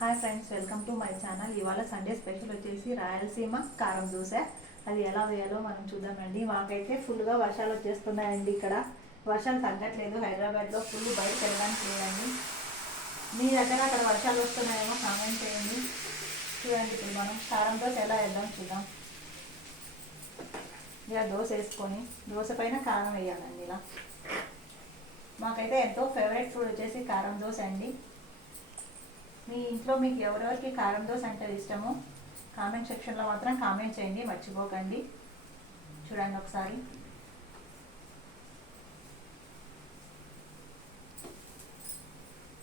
Hi friends, welcome to my channel. ఇవాళ Sunday special వచ్చేసి రాయలసీమ కారం దోశ. అది ఎలా వేయాలో మనం చూద్దామండి. మాకైతే ఫుల్గా వర్షాలు వచ్చేస్తున్నాయండి. ఇక్కడ వర్షాలు తగ్గట్లేదు. హైదరాబాద్లో ఫుల్ బయటకు వెళ్ళడానికి లేదండి. మీ దగ్గర అక్కడ వర్షాలు వస్తున్నాయేమో కామెంట్ చేయండి. చూడండి, ఇప్పుడు మనం కారం దోశ ఎలా వేద్దాం చూద్దాం. ఇలా దోశ వేసుకొని దోశ పైన కారం వేయాలండి. ఇలా మాకైతే ఎంతో ఫేవరెట్ ఫుడ్ వచ్చేసి కారం దోశ అండి. మీ ఇంట్లో మీకు ఎవరెవరికి కారం దోశ అంటే ఇష్టమో కామెంట్ సెక్షన్లో మాత్రం కామెంట్ చేయండి, మర్చిపోకండి. చూడండి ఒకసారి.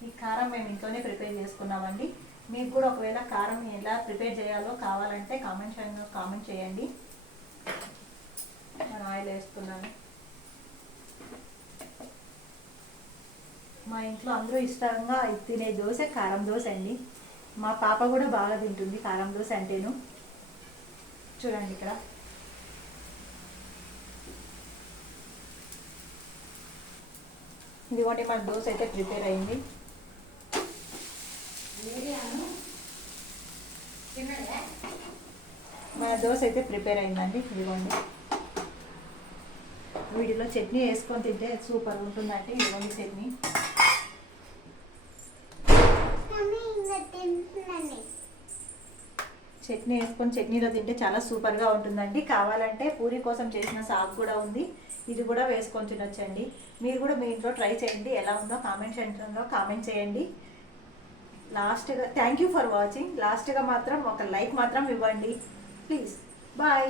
ఈ కారం మేము ఇంట్లోనే ప్రిపేర్ చేసుకున్నామండి. మీకు కూడా ఒకవేళ కారం ఎలా ప్రిపేర్ చేయాలో కావాలంటే కామెంట్ చేయండి. నేను ఆయిల్ వేసుకున్నాను. మా ఇంట్లో అందరూ ఇష్టంగా తినే దోశ కారం దోశ అండి. మా పాప కూడా బాగా తింటుంది కారం దోశ అంటేను. చూడండి ఇక్కడ ఇదిగోండి, మన దోశ అయితే ప్రిపేర్ అయింది. మన దోశ అయితే ప్రిపేర్ అయిందండి. ఇదిగోండి, వీటిలో చట్నీ వేసుకొని తింటే సూపర్ ఉంటుందండి. ఇదిగోండి చట్నీ. చట్నీ వేసుకొని చట్నీలో తింటే చాలా సూపర్గా ఉంటుందండి. కావాలంటే పూరి కోసం చేసిన సాగు కూడా ఉంది, ఇది కూడా వేసుకొని తినొచ్చండి. మీరు కూడా మీ ఇంట్లో ట్రై చేయండి. ఎలా ఉందో కామెంట్ సెక్షన్లో కామెంట్ చేయండి. లాస్ట్గా థ్యాంక్ యూ ఫర్ వాచింగ్. లాస్ట్గా మాత్రం ఒక లైక్ మాత్రం ఇవ్వండి ప్లీజ్. బాయ్.